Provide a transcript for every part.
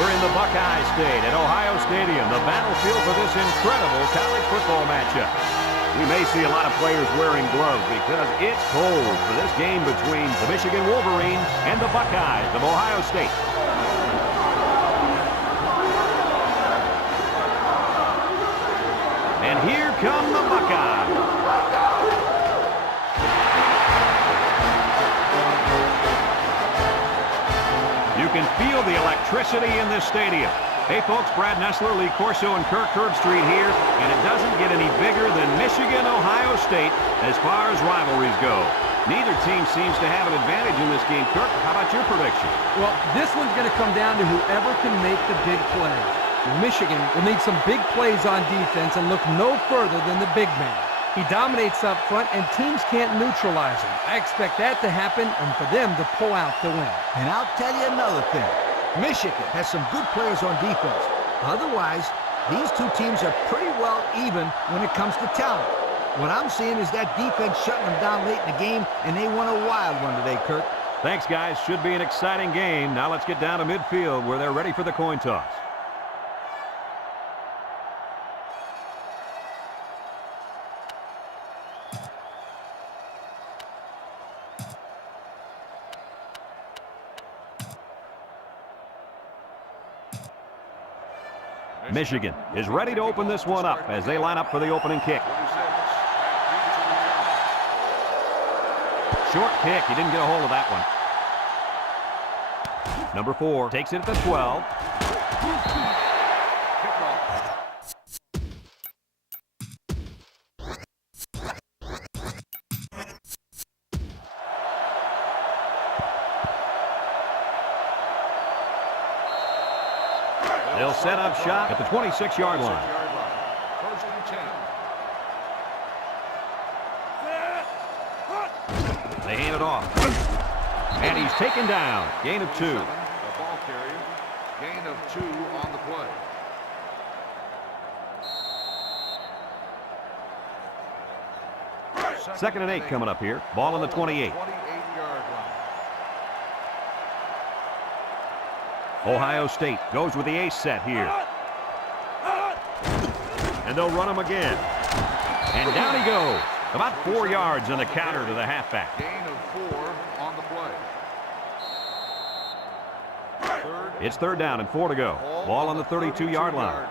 We're in the Buckeye State at Ohio Stadium, the battlefield for this incredible college football matchup. We may see a lot of players wearing gloves because it's cold for this game between the Michigan Wolverines and the Buckeyes of Ohio State. And here come the Buckeyes. You can feel the electricity in this stadium. Hey folks, Brad Nessler, Lee Corso, and Kirk Herbstreit here, and it doesn't get any bigger than Michigan, Ohio State as far as rivalries go. Neither team seems to have an advantage in this game. Kirk, how about your prediction? Well, this one's going to come down to whoever can make the big plays. Michigan will need some big plays on defense and look no further than the big man. He dominates up front, and teams can't neutralize him. I expect that to happen and for them to pull out the win. And I'll tell you another thing. Michigan has some good players on defense. Otherwise, these two teams are pretty well even when it comes to talent. What I'm seeing is that defense shutting them down late in the game, and they won a wild one today, Kirk. Thanks, guys. Should be an exciting game. Now let's get down to midfield where they're ready for the coin toss. Michigan is ready to open this one up as they line up for the opening kick. Short kick. He didn't get a hold of that one. Number 4 takes it at the 12. They'll set up shop at the 26-yard line. First and 10. They hand it off. And he's taken down. Gain of 2. The ball carrier. Gain of 2 on the play. Second and 8 coming up here. Ball on the 28. 28-yard line. Ohio State goes with the ace set here. And they'll run him again. And down he goes. About 4 yards on the counter to the halfback. Gain of 4 on the play. It's third down and 4 to go. Ball on the 32-yard line.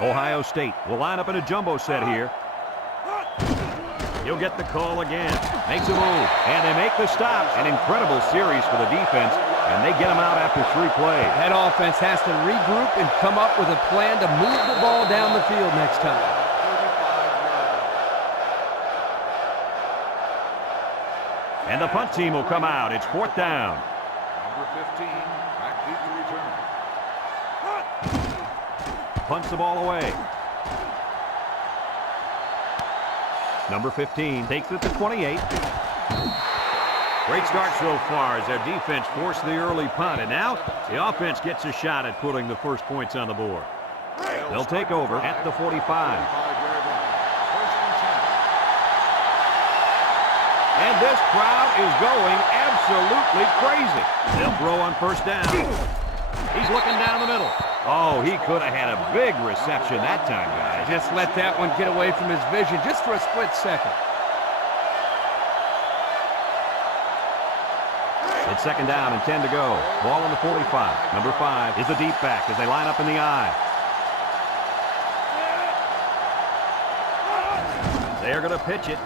Ohio State will line up in a jumbo set here. He'll get the call again. Makes a move. And they make the stop. An incredible series for the defense. And they get him out after 3 plays. That offense has to regroup and come up with a plan to move the ball down the field next time. And the punt team will come out. It's 4th down. Number 15, back deep to return. Punts the ball away. Number 15 takes it to 28. Great start so far as their defense forced the early punt. And now the offense gets a shot at putting the first points on the board. They'll take over at the 45. And this crowd is going absolutely crazy. They'll throw on first down. He's looking down the middle. Oh, he could have had a big reception that time, guys. Just let that one get away from his vision just for a split second. It's second down and 10 to go. Ball on the 45. Number 5 is the deep back as they line up in the I. They're going to pitch it.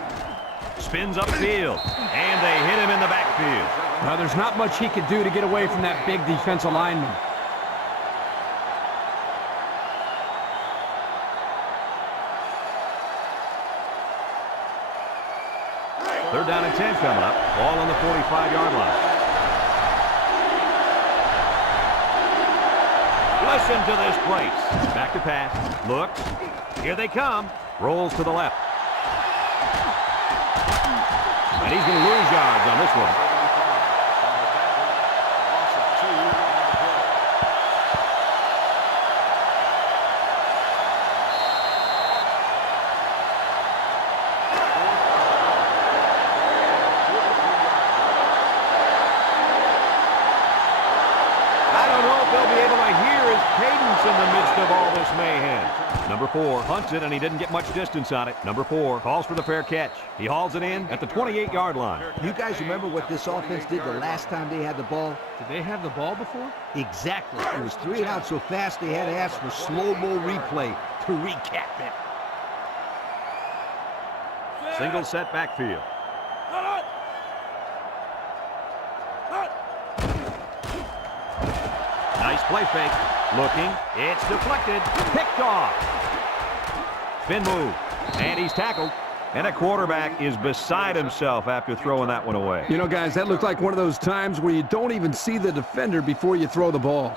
Spins upfield. And they hit him in the backfield. Now, there's not much he could do to get away from that big defensive lineman. Third down and 10 coming up. Ball on the 45-yard line. Listen to this place. Back to pass. Looks. Here they come. Rolls to the left. And he's going to lose yards on this one. hope they'll be able to hear his cadence in the midst of all this mayhem. Number 4 hunts it, and he didn't get much distance on it. Number 4 calls for the fair catch. He hauls it in at the 28-yard line. You guys remember what this offense did the last time they had the ball? Did they have the ball before? Exactly. It was 3 and out so fast they had to ask for slow-mo replay to recap it. Single set backfield. Nice play fake. Looking. It's deflected. Picked off. Spin move. And he's tackled. And a quarterback is beside himself after throwing that one away. You know, guys, that looked like one of those times where you don't even see the defender before you throw the ball.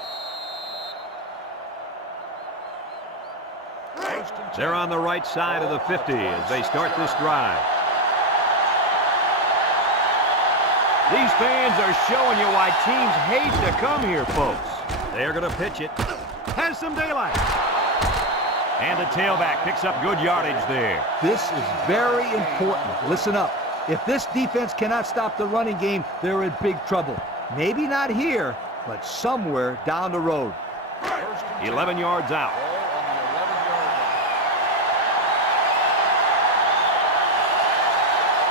They're on the right side of the 50 as they start this drive. These fans are showing you why teams hate to come here, folks. They're going to pitch it. Has some daylight. And the tailback picks up good yardage there. This is very important. Listen up. If this defense cannot stop the running game, they're in big trouble. Maybe not here, but somewhere down the road. 11 yards out.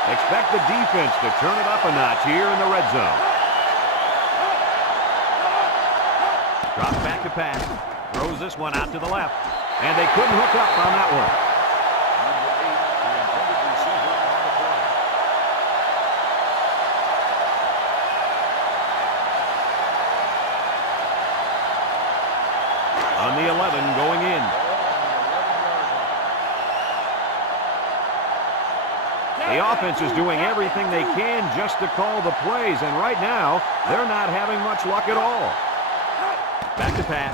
Expect the defense to turn it up a notch here in the red zone. Drops back to pass. Throws this one out to the left. And they couldn't hook up on that one. On the 11 going in. The offense is doing everything they can just to call the plays, and right now, they're not having much luck at all. Back to pass.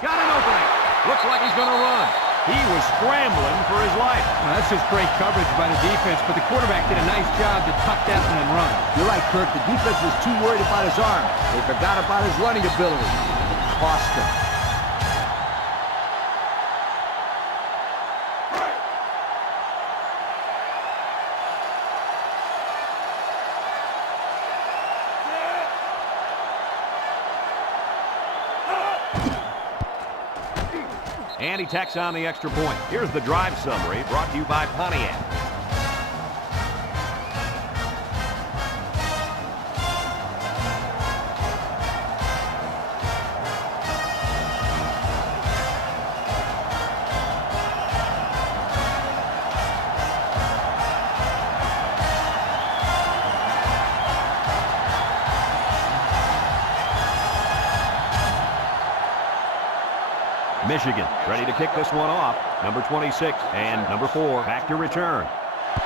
Got an opening. Looks like he's going to run. He was scrambling for his life. Well, that's just great coverage by the defense, but the quarterback did a nice job to tuck that one and run. You're right, Kirk. The defense was too worried about his arm. They forgot about his running ability. It cost them. And he tacks on the extra point. Here's the drive summary brought to you by Pontiac. Michigan ready to kick this one off. Number 26 and number 4 back to return.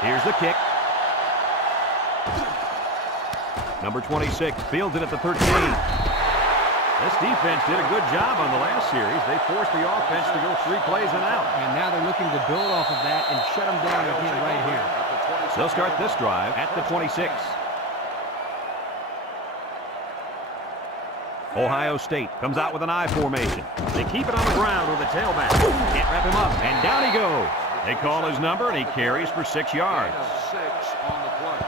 Here's the kick. Number 26 fields it at the 13. This defense did a good job on the last series. They forced the offense to go 3 plays and out. And now they're looking to build off of that and shut them down again right here. They'll start this drive at the 26. Ohio State comes out with an I formation. They keep it on the ground with a tailback. Can't wrap him up, and down he goes. They call his number, and he carries for 6 yards. 6 on the play.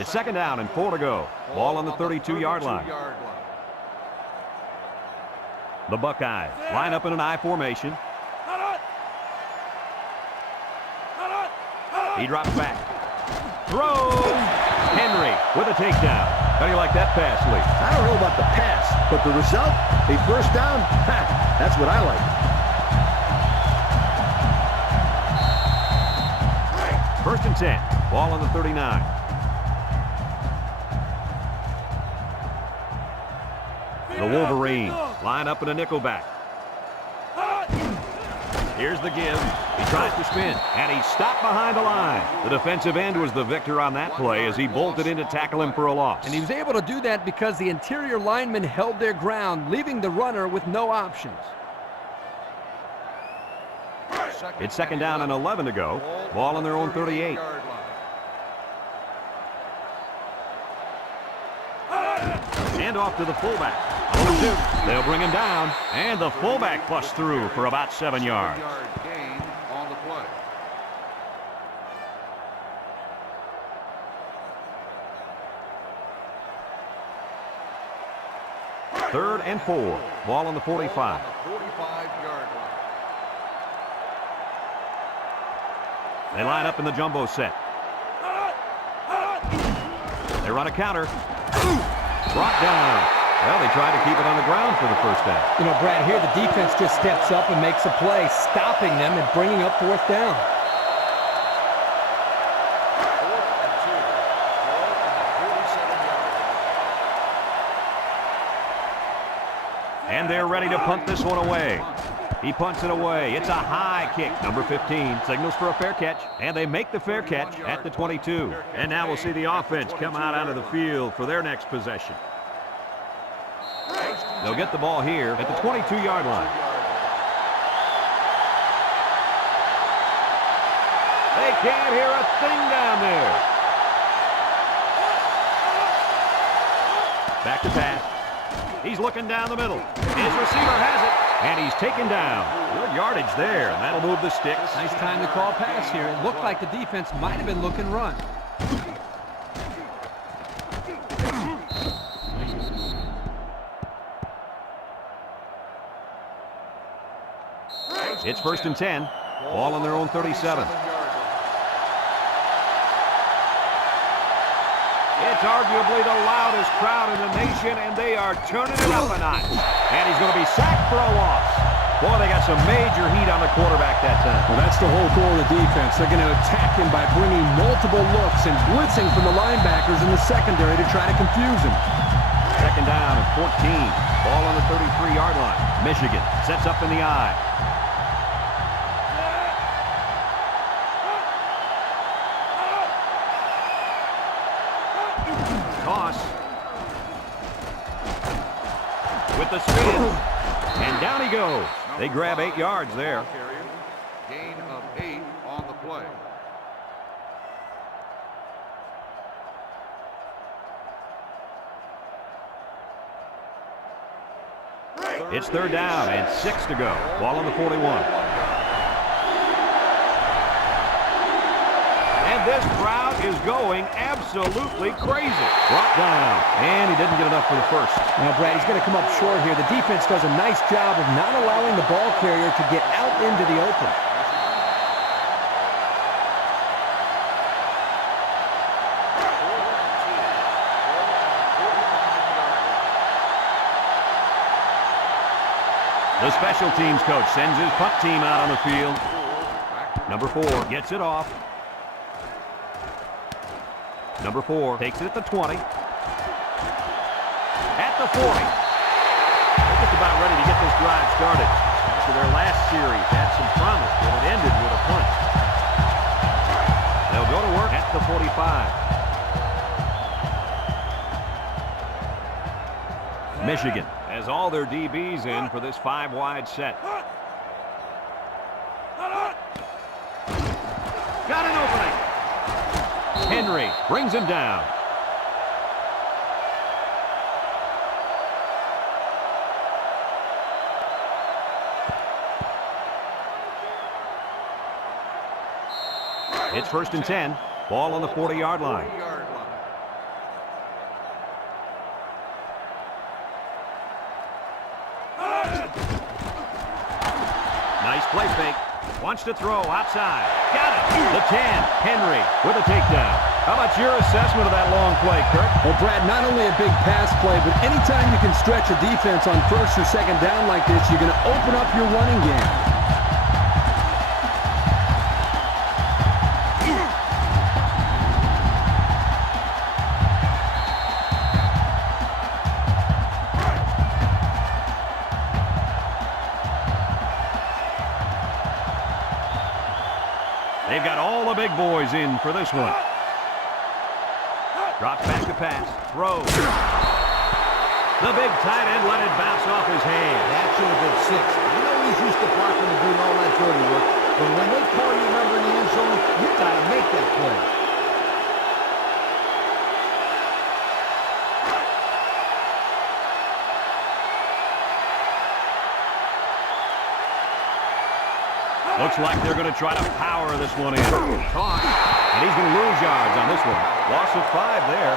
It's 2nd down and 4 to go. Ball on the 32-yard line. The Buckeyes line up in an I formation. He drops back. Throws. Henry with a takedown. How do you like that pass, Lee? I don't know about the pass, but the result, a first down, that's what I like. 1st and 10. Ball on the 39. The Wolverines line up in a nickelback. Here's the give. He tries to spin, and he's stopped behind the line. The defensive end was the victor on that play as he bolted in to tackle him for a loss. And he was able to do that because the interior linemen held their ground, leaving the runner with no options. It's 2nd down and 11 to go. Ball on their own 38. And off to the fullback. 0-2. They'll bring him down, and the fullback busts through for about 7 yards. Gain on the play. 3rd and 4. Ball on the 45. 45-yard line. They line up in the jumbo set. They run a counter. Brought down. Well, they tried to keep it on the ground for the first down. You know, Brad, here the defense just steps up and makes a play, stopping them and bringing up 4th down. 4th and 2. Ball on the 47-yard line. And they're ready to punt this one away. He punts it away. It's a high kick. Number 15 signals for a fair catch, and they make the fair catch at the 22. And now we'll see the offense come out onto the field for their next possession. They'll get the ball here at the 22-yard line. They can't hear a thing down there. Back to pass. He's looking down the middle. His receiver has it, and he's taken down. Good yardage there, and that'll move the sticks. Nice time to call pass here. It looked like the defense might have been looking run. It's 1st and 10. Ball on their own 37. It's arguably the loudest crowd in the nation, and they are turning it up a notch. And he's going to be sacked for a loss. Boy, they got some major heat on the quarterback that time. Well, that's the whole goal of the defense. They're going to attack him by bringing multiple looks and blitzing from the linebackers in the secondary to try to confuse him. 2nd down and 14. Ball on the 33-yard line. Michigan sets up in the eye. Toss. With the spin. And down he goes. They grab 8 yards there. Gain of 8 on the play. It's 3rd down and 6 to go. Ball on the 41. And this crowd is going absolutely crazy. Brought down, and he didn't get enough for the first. Now, Brad, he's going to come up short here. The defense does a nice job of not allowing the ball carrier to get out into the open. The special teams coach sends his punt team out on the field. Number 4 gets it off. Number 4 takes it at the 20. At the 40. They're just about ready to get this drive started. After their last series had some promise, but it ended with a punt. They'll go to work at the 45. Michigan has all their DBs in for this 5-wide set. Got an opening. Henry brings him down. It's 1st and 10. Ball on the 40-yard line. Nice play fake. Wants to throw outside. Got it. The 10. Henry with a takedown. How about your assessment of that long play, Kirk? Well, Brad, not only a big pass play, but anytime you can stretch a defense on 1st or 2nd down like this, you're going to open up your running game. They've got all the big boys in for this one. Drops back to pass. Throws. The big tight end let it bounce off his hand. That should have been 6. I know he's used to blocking and doing all that dirty work, but when they call your number in the end zone, you got to make that play. Looks like they're going to try to power this one in. Toss. And he's going to lose yards on this one. Loss of 5 there.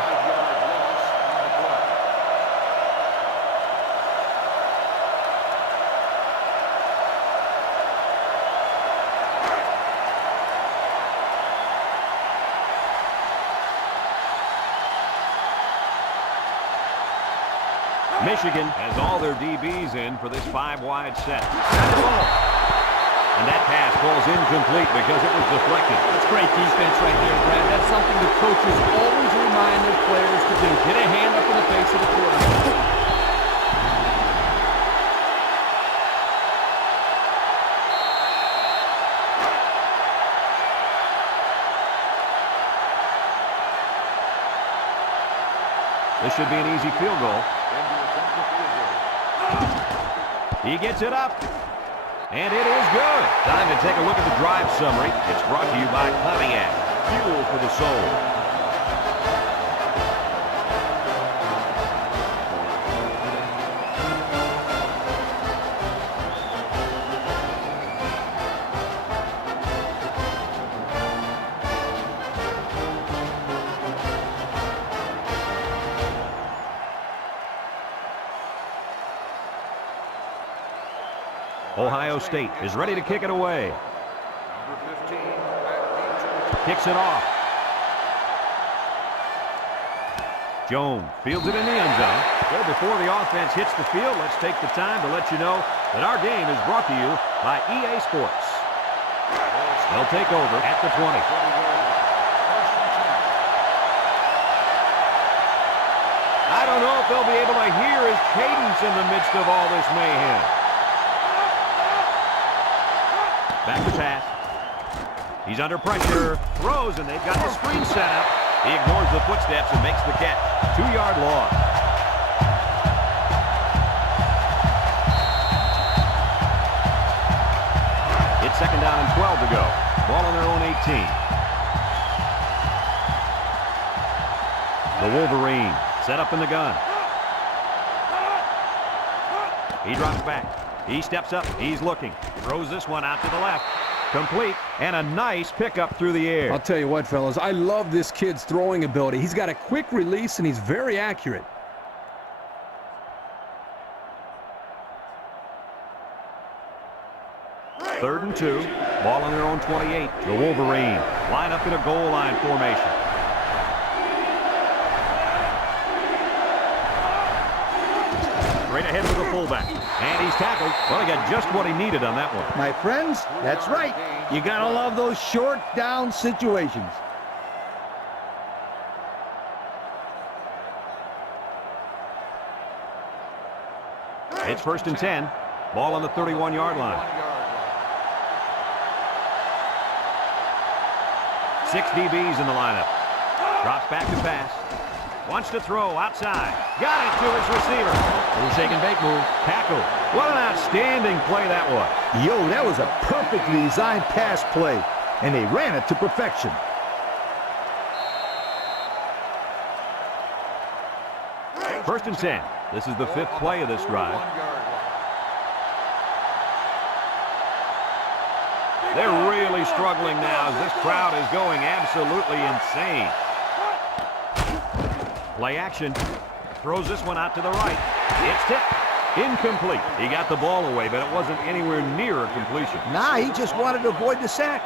Michigan has all their DBs in for this 5-wide set. And that pass falls incomplete because it was deflected. That's great defense right there, Brad. That's something the coaches always remind their players to do. Get a hand up in the face of the quarterback. This should be an easy field goal. He gets it up. And it is good. Time to take a look at the drive summary. It's brought to you by Pontiac. Fuel for the soul. Ohio State is ready to kick it away. Kicks it off. Jones fields it in the end zone. Well, before the offense hits the field, let's take the time to let you know that our game is brought to you by EA Sports. They'll take over at the 20. I don't know if they'll be able to hear his cadence in the midst of all this mayhem. Back to pass. He's under pressure. Throws, and they've got the screen set up. He ignores the footsteps and makes the catch. 2-yard loss. It's second down and 12 to go. Ball on their own 18. The Wolverine set up in the gun. He drops back. He steps up. He's looking. Throws this one out to the left. Complete. And a nice pickup through the air. I'll tell you what, fellas. I love this kid's throwing ability. He's got a quick release, and he's very accurate. Third and 2. Ball on their own 28. The Wolverine line up in a goal line formation. Straight ahead with the fullback. And he's tackled. Well, he got just what he needed on that one. My friends, that's right. You gotta love those short down situations. It's first and 10. Ball on the 31-yard line. 6 DBs in the lineup. Drops back to pass. Wants to throw outside. Got it to his receiver. Little shake and bake move. Tackle. What an outstanding play that was. Yo, that was a perfectly designed pass play, and they ran it to perfection. First and 10. This is the 5th play of this drive. They're really struggling now as this crowd is going absolutely insane. Play action. Throws this one out to the right. It's tipped. Incomplete. He got the ball away, but it wasn't anywhere near a completion. Nah, he just wanted to avoid the sack.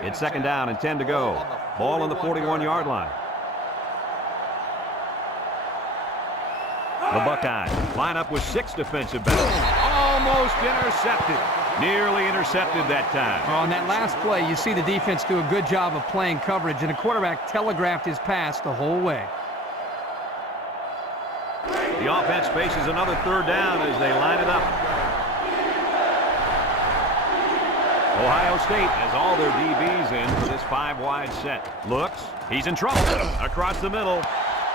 It's second down and 10 to go. Ball on the 41-yard line. The Buckeyes line up with 6 defensive backs. Almost intercepted. Nearly intercepted that time. On that last play, you see the defense do a good job of playing coverage, and the quarterback telegraphed his pass the whole way. The offense faces another third down as they line it up. Ohio State has all their DBs in for this 5-wide set. Looks. He's in trouble. Across the middle.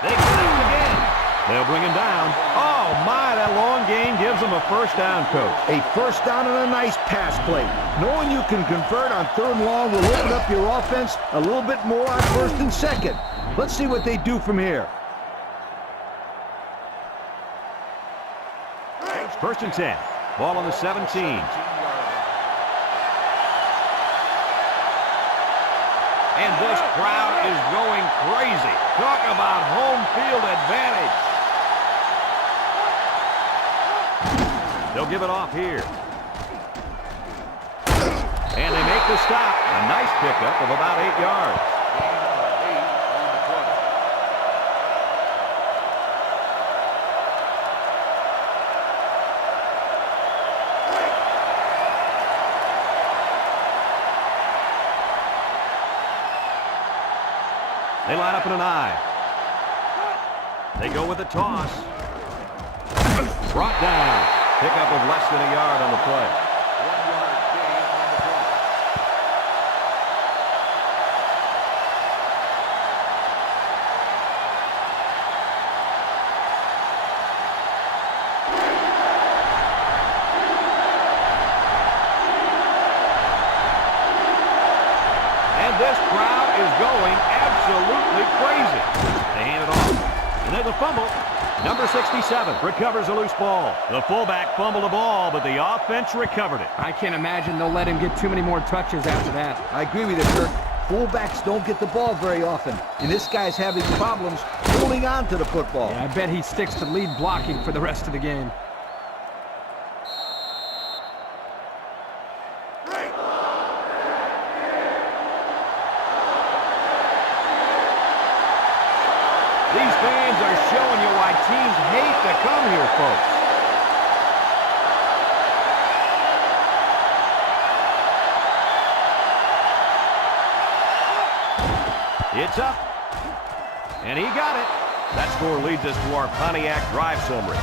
They connect again. They'll bring him down. Oh, my, that long gain gives them a first down, Coach. A first down and a nice pass play. Knowing you can convert on 3rd and long will open up your offense a little bit more on 1st and 2nd. Let's see what they do from here. First and 10. Ball on the 17. And this crowd is going crazy. Talk about home field advantage. They'll give it off here. And And they make the stop. A nice pickup of about 8 yards. Gain of 8 on the play. They line up in an I. They go with a toss. Brought down. Pickup of less than a yard on the play. 1-yard gain on the play. And this crowd is going absolutely crazy. They hand it off. And there's a fumble. Number 67 recovers a loose ball. The fullback fumbled the ball, but the offense recovered it. I can't imagine they'll let him get too many more touches after that. I agree with you, Kirk. Fullbacks don't get the ball very often, and this guy's having problems holding on to the football. Yeah, I bet he sticks to lead blocking for the rest of the game. These fans are showing you why teams hate to come here, folks. It's up. And he got it. That score leads us to our Pontiac drive summary.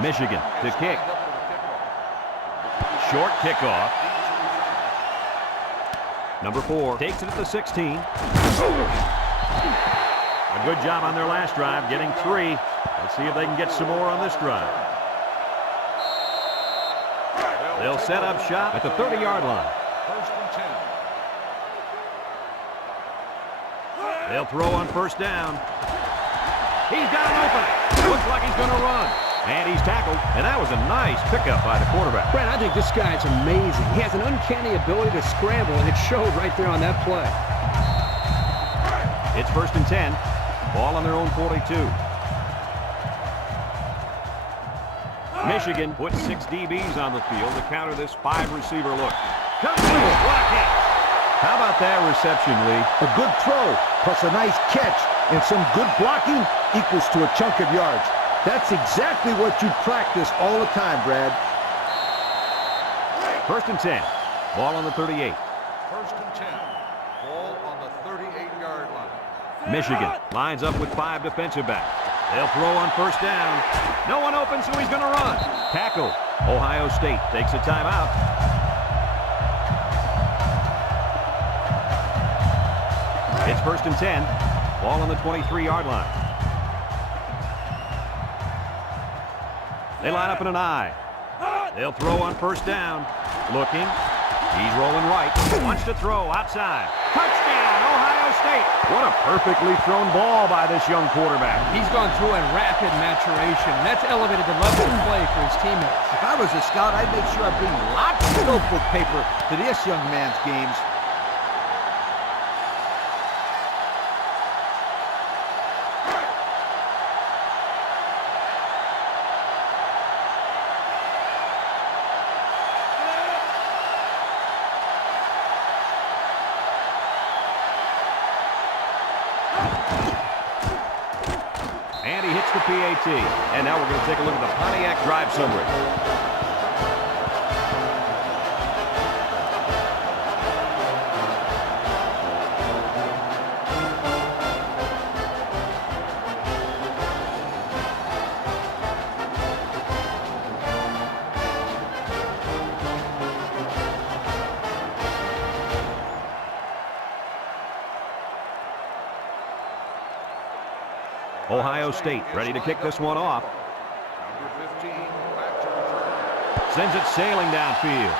Michigan to kick. Short kickoff. Number 4 takes it at the 16. A good job on their last drive, getting 3. Let's see if they can get some more on this drive. They'll set up shop at the 30-yard line. 1st and 10. They'll throw on first down. He's got an opening. Looks like he's going to run. And he's tackled, and that was a nice pickup by the quarterback. Brad, I think this guy's amazing. He has an uncanny ability to scramble, and it showed right there on that play. It's 1st and 10. Ball on their own 42. Michigan puts 6 DBs on the field to counter this 5-receiver look. Complete. What a catch. How about that reception, Lee? A good throw, plus a nice catch, and some good blocking equals to a chunk of yards. That's exactly what you practice all the time, Brad. 1st and 10. Ball on the 38. 1st and 10. Ball on the 38-yard line. Michigan lines up with 5 defensive backs. They'll throw on first down. No one open, so he's going to run. Tackle. Ohio State takes a timeout. It's 1st and 10. Ball on the 23-yard line. They line up in an I. They'll throw on first down. Looking. He's rolling right. Wants to throw outside. Touchdown, Ohio State. What a perfectly thrown ball by this young quarterback. He's gone through a rapid maturation. That's elevated the level of play for his teammates. If I was a scout, I'd make sure I bring lots of notebook paper to this young man's games. And he hits the PAT. And now we're going to take a look at the Pontiac drive summary. Ohio State ready to kick this one off. Number 15, back to return. Sends it sailing downfield.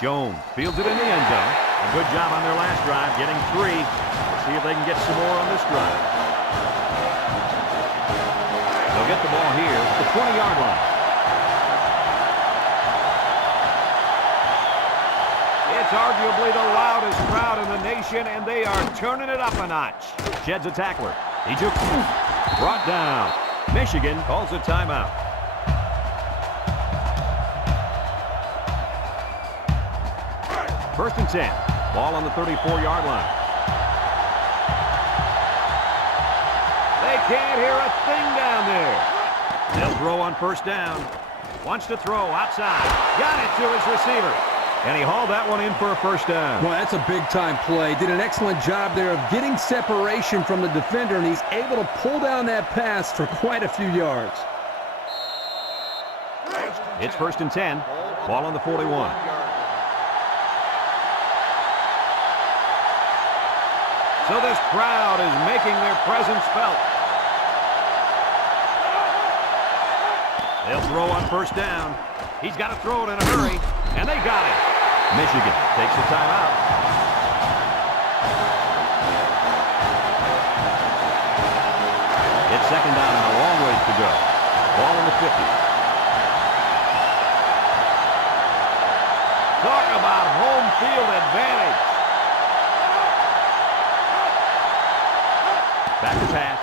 Jones fields it in the end zone. A good job on their last drive, getting 3. Let's see if they can get some more on this drive. They'll get the ball here at the 20-yard line. It's arguably the loudest crowd in the nation, and they are turning it up a notch. Sheds a tackler. He took brought down. Michigan calls a timeout. First and 10. Ball on the 34-yard line. They can't hear a thing down there. They'll throw on first down. Wants to throw outside. Got it to his receiver. And he hauled that one in for a first down. Well, that's a big-time play. Did an excellent job there of getting separation from the defender, and he's able to pull down that pass for quite a few yards. It's first and 10. Ball on the 41. So this crowd is making their presence felt. They'll throw on first down. He's got to throw it in a hurry, and they got it. Michigan takes the timeout. It's second down and a long ways to go. Ball in the 50. Talk about home field advantage. Back to pass.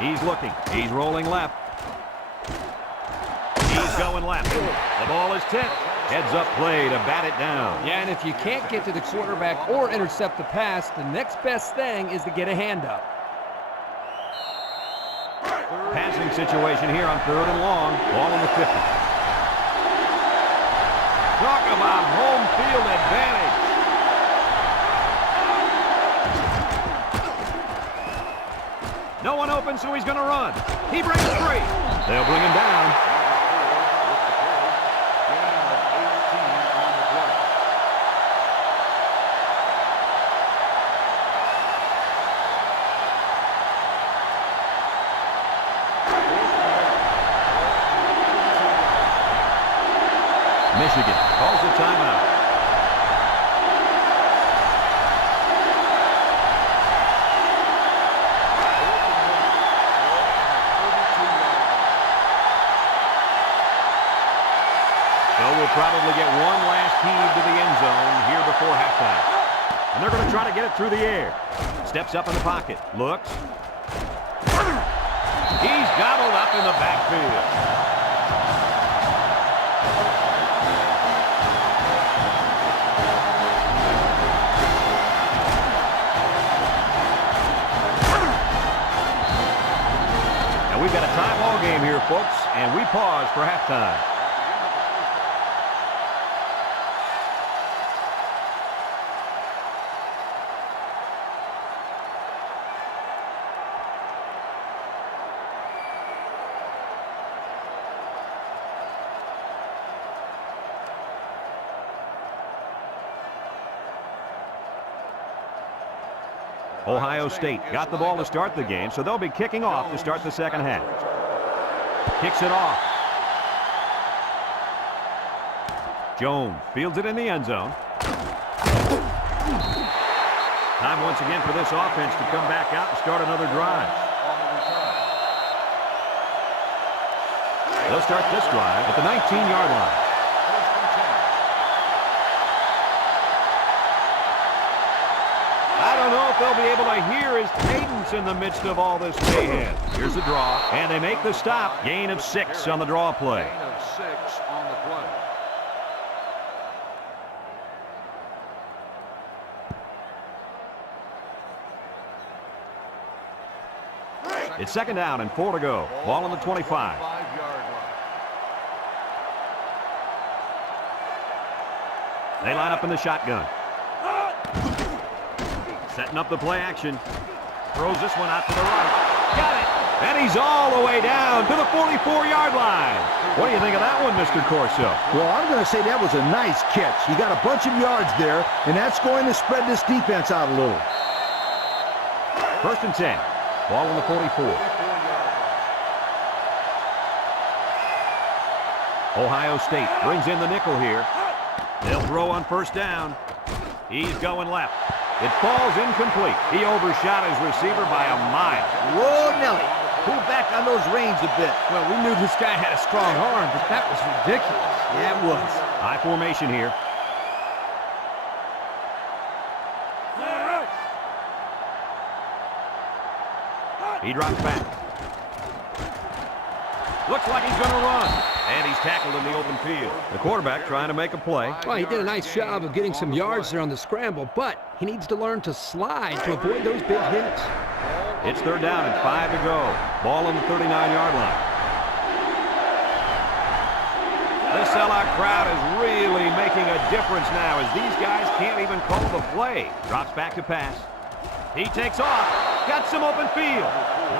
He's looking. He's rolling left. He's going left. The ball is tipped. Heads up play to bat it down. Yeah, and if you can't get to the quarterback or intercept the pass, the next best thing is to get a hand up. Passing situation here on third and long. Ball in the 50. Talk about home field advantage. No one open, so he's going to run. He brings 3. They'll bring him down. Michigan calls a timeout. So we'll probably get one last heave to the end zone here before halftime. And they're going to try to get it through the air. Steps up in the pocket. Looks. He's gobbled up in the backfield. We've got a tie ball game here, folks, and we pause for halftime. Ohio State got the ball to start the game, so they'll be kicking off to start the second half. Kicks it off. Jones fields it in the end zone. Time once again for this offense to come back out and start another drive. They'll start this drive at the 19-yard line. I don't know if they'll be able to hear his cadence in the midst of all this mayhem. Here's the draw, and they make the stop. Gain of 6 on the draw play. Gain of 6 on the play. It's second down and 4 to go. Ball on the 25. They line up in the shotgun. Setting up the play action. Throws this one out to the right. Got it. And he's all the way down to the 44-yard line. What do you think of that one, Mr. Corso? Well, I'm going to say that was a nice catch. He got a bunch of yards there, and that's going to spread this defense out a little. First and 10. Ball on the 44. Ohio State brings in the nickel here. They'll throw on first down. He's going left. It falls incomplete. He overshot his receiver by a mile. Whoa, Nelly. Pull back on those reins a bit. Well, we knew this guy had a strong arm, but that was ridiculous. Yeah, it was. High formation here. He drops back. Looks like he's going to run. And he's tackled in the open field. The quarterback trying to make a play. Well, he did a nice job of getting some yards there on the scramble, but he needs to learn to slide to avoid those big hits. It's 3rd down and 5 to go. Ball on the 39-yard line. This sellout crowd is really making a difference now as these guys can't even call the play. Drops back to pass. He takes off. Got some open field.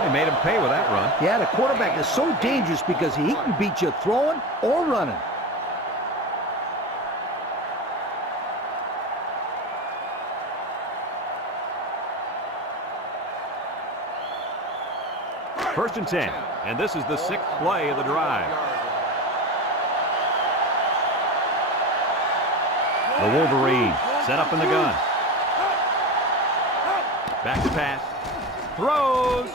They made him pay with that run. Yeah, the quarterback is so dangerous because he can beat you throwing or running. First and 10, and this is the 6th play of the drive. The Wolverine set up in the gun. Back to pass. Throws.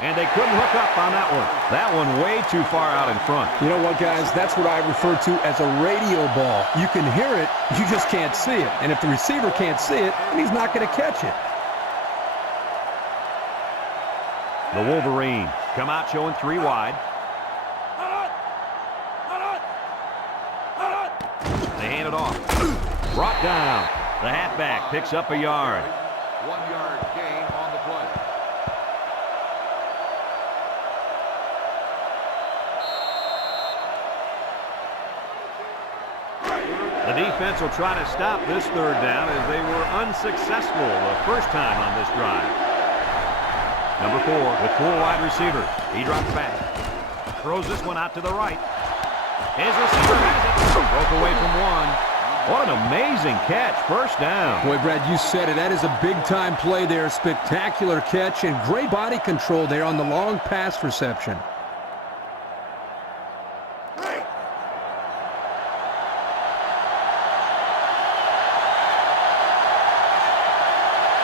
And they couldn't hook up on that one. That one way too far out in front. You know what, guys? That's what I refer to as a radio ball. You can hear it, you just can't see it. And if the receiver can't see it, then he's not going to catch it. The Wolverine come out showing 3 wide. They hand it off. Brought down. The halfback picks up a yard. 1-yard gain on the play. The defense will try to stop this 3rd down as they were unsuccessful the first time on this drive. Number 4 with 4 wide receivers. He drops back. Throws this one out to the right. His receiver has it. Broke away from one. What an amazing catch. First down. Boy, Brad, you said it. That is a big-time play there. Spectacular catch and great body control there on the long pass reception.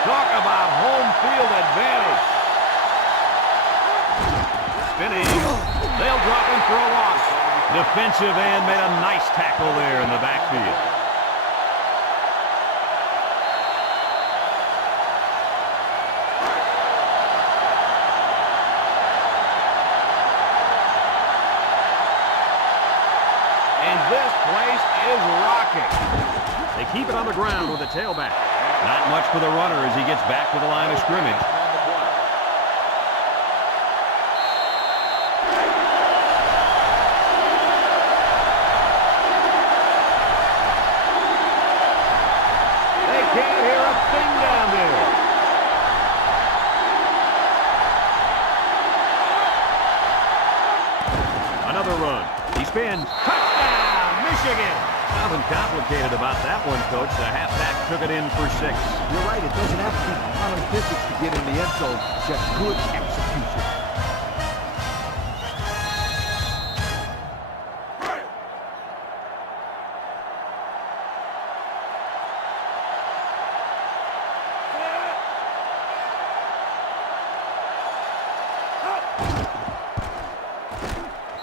Talk about home field advantage. Spinning. They'll drop him for a loss. Defensive end made a nice tackle there in the backfield. And this place is rocking. They keep it on the ground with the tailback. Not much for the runner as he gets back to the line of scrimmage. They can't hear a thing down there. Another run. He spins. Touchdown, Michigan. Nothing complicated about that one, Coach. The halfback took it in for 6. You're right. It doesn't have to be quantum physics to get in the end zone. Just good execution.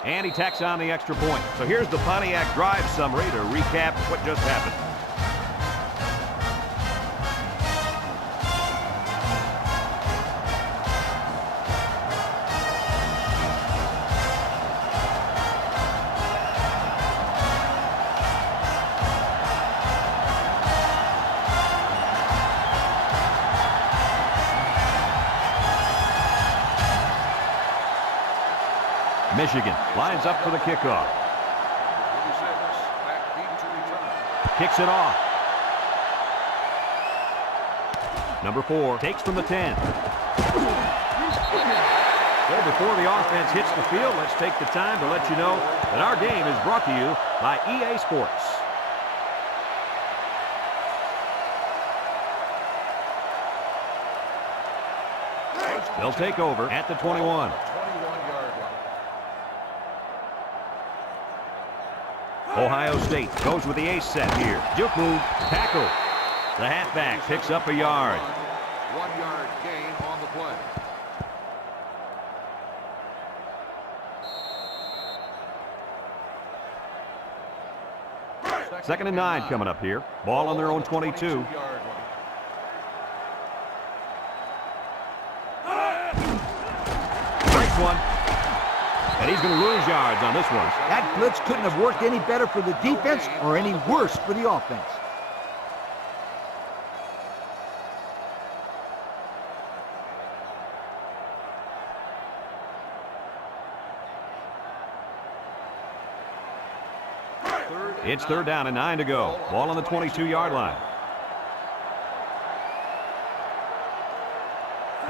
And he tacks on the extra point. So here's the Pontiac drive summary to recap what just happened. Michigan lines up for the kickoff. 26, back deep to return. Kicks it off. Number 4 takes from the 10. Well, before the offense hits the field, let's take the time to let you know that our game is brought to you by EA Sports. They'll take over at the 21. 21-yard line. Ohio State goes with the ace set here. Juke move, tackle. The halfback picks up a yard. 1 yard gain on the play. Second and 9 coming up here. Ball on their own 22. Breaks one. And he's going to lose yards on this one. That blitz couldn't have worked any better for the defense or any worse for the offense. It's third down and 9 to go. Ball on the 22-yard line.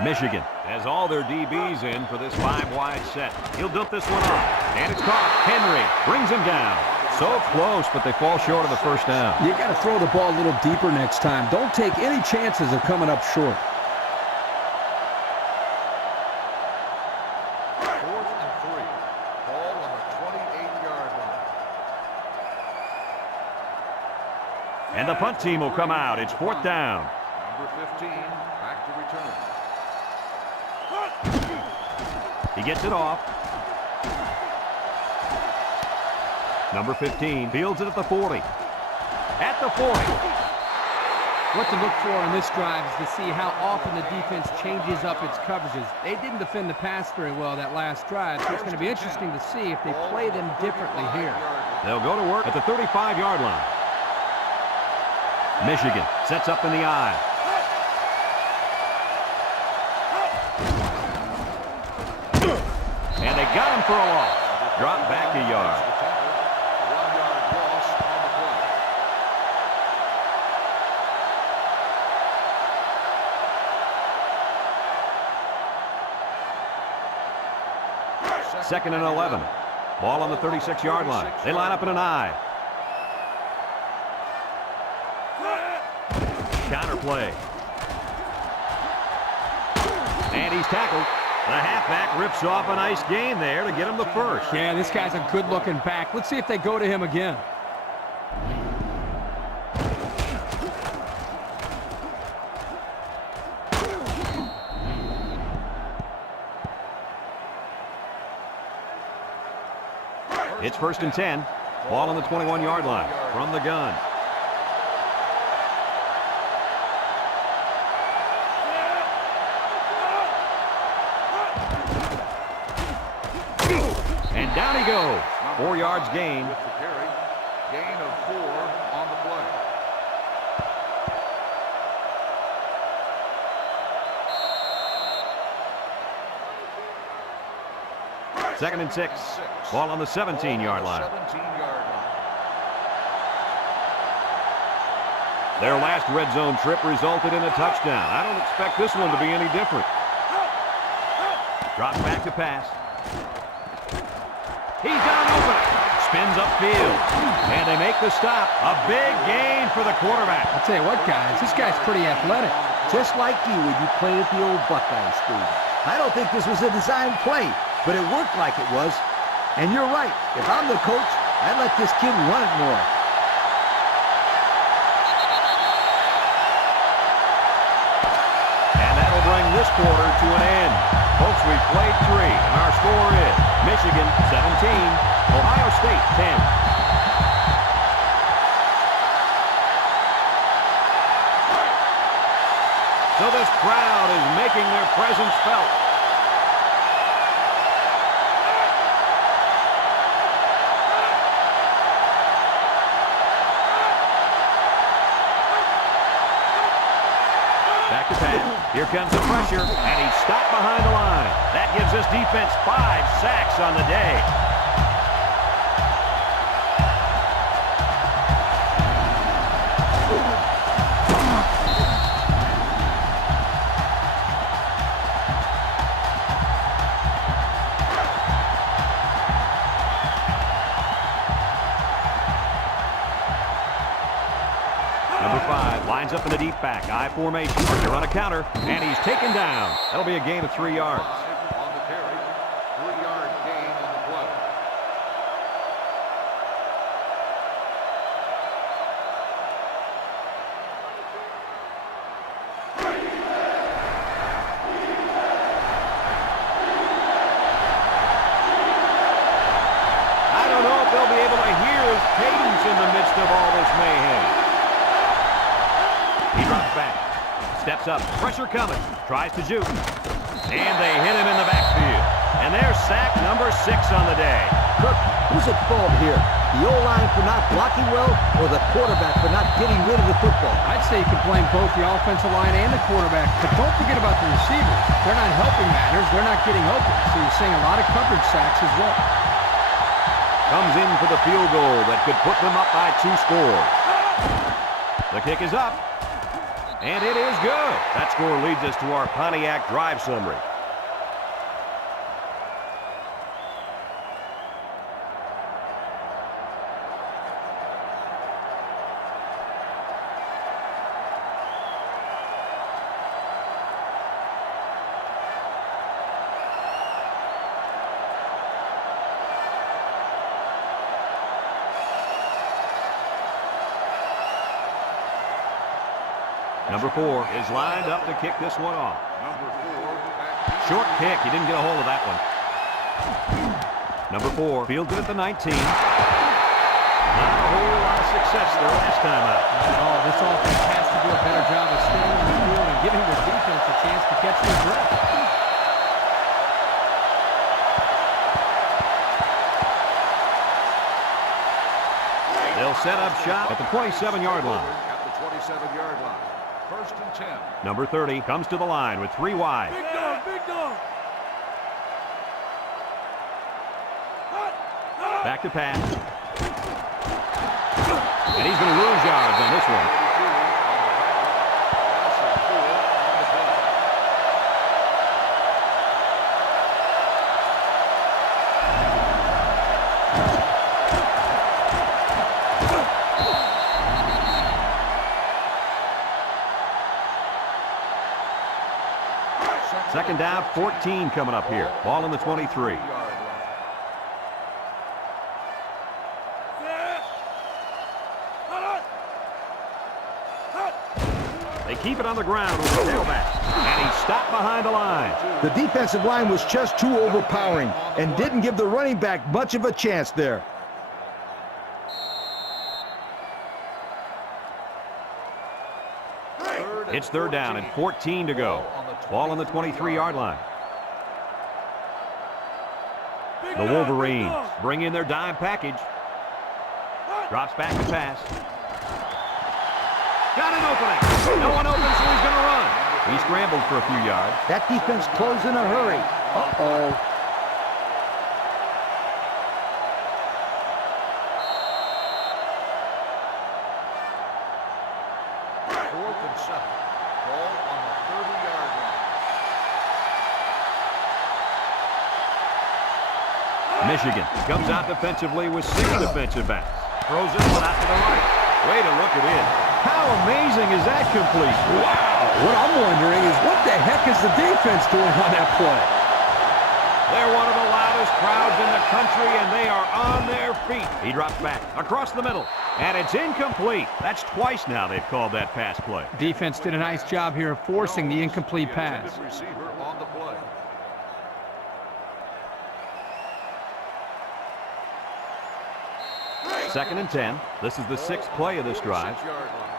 Michigan has all their DBs in for this 5-wide set. He'll dump this one off. And it's caught. Henry brings him down. So close, but they fall short of the first down. You got to throw the ball a little deeper next time. Don't take any chances of coming up short. And the punt team will come out. It's fourth down. Number 15, back to return. He gets it off. Number 15 fields it at the 40. At the 40. What to look for in this drive is to see how often the defense changes up its coverages. They didn't defend the pass very well that last drive, so it's going to be interesting to see if they play them differently here. They'll go to work at the 35-yard line. Michigan sets up in the I. And they got him for a loss. Drop back a yard. 1 yard loss on the play. Second and 11. Ball on the 36-yard line. They line up in an I. Counter play. And he's tackled. The halfback rips off a nice gain there to get him the first. Yeah, this guy's a good-looking back. Let's see if they go to him again. It's first and 10. Ball on the 21-yard line from the gun. And down he goes. 4 yards gain. With the carry, gain of 4 on the play. Second and 6. Ball on the 17-yard line. 17-yard line. Their last red zone trip resulted in a touchdown. I don't expect this one to be any different. Drop back to pass. He's down open. Spins upfield. And they make the stop. A big gain for the quarterback. I'll tell you what, guys, this guy's pretty athletic. Just like you when you played at the old Buckeye School. I don't think this was a designed play, but it worked like it was. And you're right. If I'm the coach, I'd let this kid run it more. And that'll bring this quarter to an end. Folks, we've played 3, and our score is Michigan 17, Ohio State 10. So this crowd is making their presence felt. Back to pass. Here comes the pressure, and he's stopped behind the line. That gives this defense 5 sacks on the day. Number 5 lines up in the deep back. I formation. They're on a counter, and he's taken down. That'll be a gain of 3 yards. 5 on the carry. 3-yard gain on the play. steps up. Pressure coming. Tries to shoot. And they hit him in the backfield. And there's sack number 6 on the day. Kirk, who's at fault here? The O-line for not blocking well or the quarterback for not getting rid of the football? I'd say you can blame both the offensive line and the quarterback, but don't forget about the receivers. They're not helping matters. They're not getting open, so you're seeing a lot of coverage sacks as well. Comes in for the field goal that could put them up by 2 scores. The kick is up, and it is good. That score leads us to our Pontiac drive summary. Number 4 is lined up to kick this one off. Number 4. Short kick. He didn't get a hold of that one. Number 4 fields it at the 19. Not a whole lot of success there last time out. Oh, this offense has to do a better job of staying in the field and giving their defense a chance to catch their breath. They'll set up shop at the 27-yard line. At the 27-yard line. 1st and 10. Number 30 comes to the line with 3 wide. Big dog, big dog. Back to pass. And he's going to lose yards on this one. Second down, 14 coming up here. Ball on the 23. They keep it on the ground with the tailback. And he stopped behind the line. The defensive line was just too overpowering and didn't give the running back much of a chance there. It's 3rd down and 14 to go. Ball on the 23-yard line. The Wolverines bring in their dime package. Drops back to pass. Got an opening. No one open, so he's going to run. He scrambled for a few yards. That defense closed in a hurry. Uh-oh. 4th and 7. Ball on the 30-yard line. Michigan comes out defensively with 6 defensive backs. Throws this one out to the right. Way to look it in. How amazing is that completion? Wow! What I'm wondering is what the heck is the defense doing on that play? They're one of the loudest crowds in the country, and they are on their feet. He drops back across the middle, and it's incomplete. That's twice now they've called that pass play. Defense did a nice job here of forcing the incomplete pass. Receiver on the play. Second and 10. This is the 6th play of this drive. 6-yard line.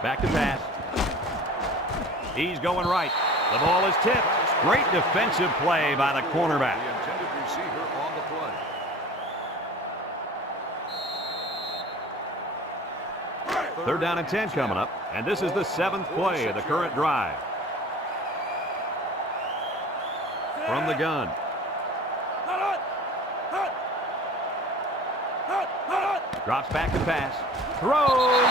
Back to pass. He's going right. The ball is tipped. Great defensive play by the cornerback. The intended receiver on the play. 3rd down and 10 coming up. And this is the 7th play of the current drive. From the gun. Drops back to pass. Throws.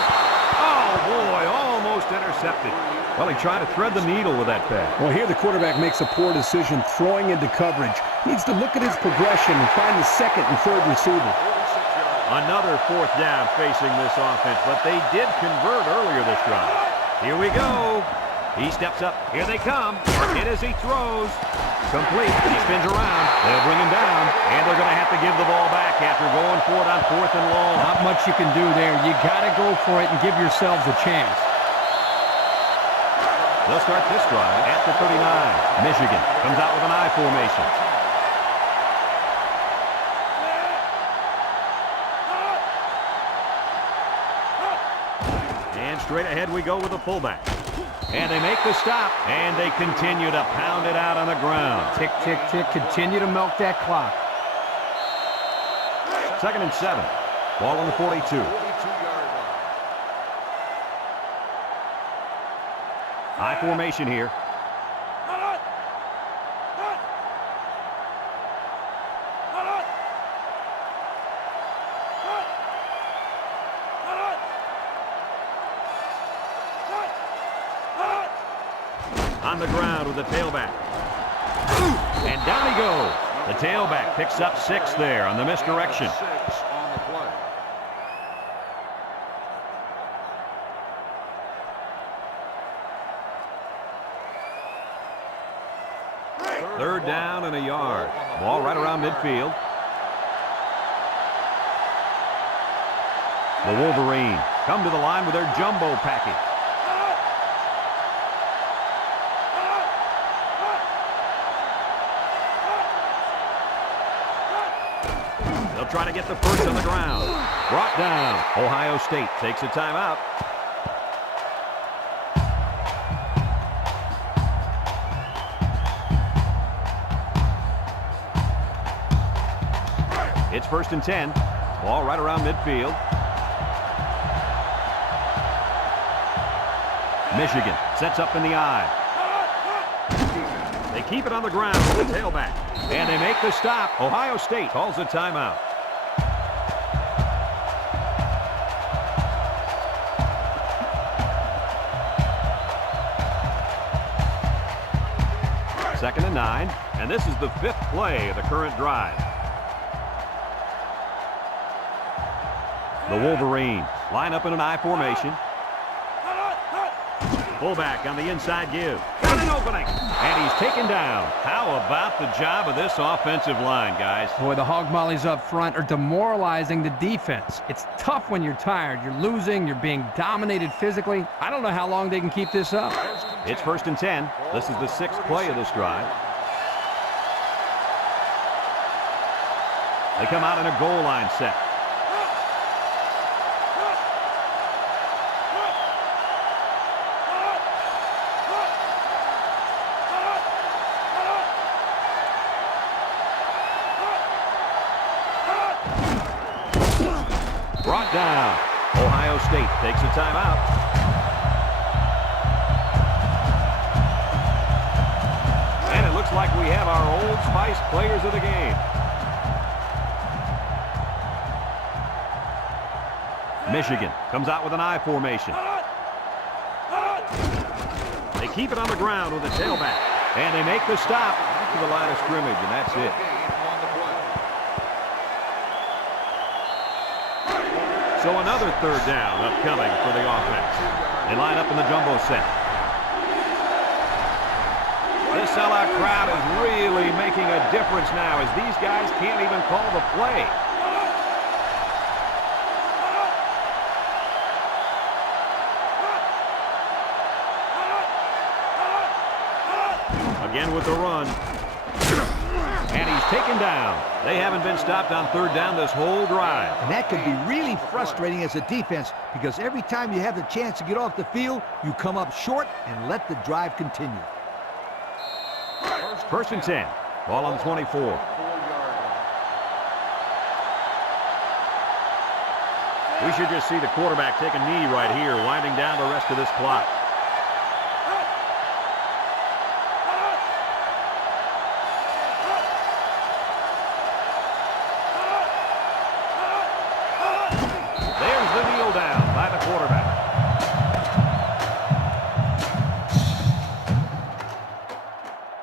Oh, boy, almost intercepted. Well, he tried to thread the needle with that pass. Well, here the quarterback makes a poor decision throwing into coverage. Needs to look at his progression and find the 2nd and 3rd receiver. Another 4th down facing this offense, but they did convert earlier this drive. Here we go. He steps up. Here they come. It as he throws. Complete. He spins around. They'll bring him down, and they're going to have to give the ball back after going for it on 4th and long. Not much you can do there. You got to go for it and give yourselves a chance. They'll start this drive at the 39. Michigan comes out with an I formation. straight ahead we go with the fullback. And they make the stop, and they continue to pound it out on the ground. Tick, tick, tick. Continue to milk that clock. 2nd and 7. Ball on the 42. 42-yard line. High formation here. On the ground with the tailback. And down he goes. The tailback picks up 6 there on the misdirection. 6 on the play. Third down and a yard. Ball right around midfield. The Wolverines come to the line with their jumbo package. They'll try to get the first on the ground. Brought down. Ohio State takes a timeout. It's 1st and 10. Ball right around midfield. Michigan sets up in the eye. They keep it on the ground with the tailback. And they make the stop. Ohio State calls a timeout. Second and 9. And this is the 5th play of the current drive. The Wolverines line up in an I formation. Fullback on the inside give. Got an opening. And he's taken down. How about the job of this offensive line, guys? Boy, the hog mollies up front are demoralizing the defense. It's tough when you're tired. You're losing. You're being dominated physically. I don't know how long they can keep this up. It's 1st and 10. This is the 6th play of this drive. They come out in a goal line set. Brought down. Ohio State takes a timeout. And it looks like we have our Old Spice players of the game. Michigan comes out with an I formation. They keep it on the ground with the tailback. And they make the stop to the line of scrimmage, and that's it. So another 3rd down upcoming for the offense. They line up in the jumbo set. This sellout crowd is really making a difference now as these guys can't even call the play. Again with the run. And he's taken down. They haven't been stopped on 3rd down this whole drive. And that can be really frustrating as a defense because every time you have the chance to get off the field, you come up short and let the drive continue. 1st and 10. Ball on the 24. We should just see the quarterback take a knee right here, winding down the rest of this clock.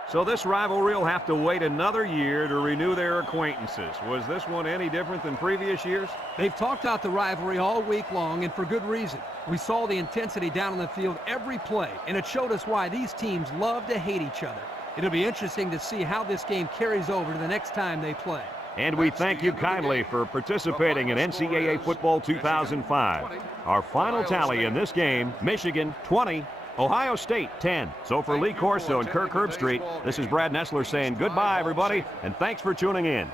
So this rivalry will have to wait another year to renew their acquaintances. Was this one any different than previous years? They've talked out the rivalry all week long, and for good reason. We saw the intensity down on the field every play, and it showed us why these teams love to hate each other. It'll be interesting to see how this game carries over to the next time they play. And we thank you kindly for participating in NCAA Football 2005. Our final tally in this game, Michigan 20, Ohio State 10. So for Lee Corso and Kirk Herbstreit, this is Brad Nessler saying goodbye, everybody, and thanks for tuning in.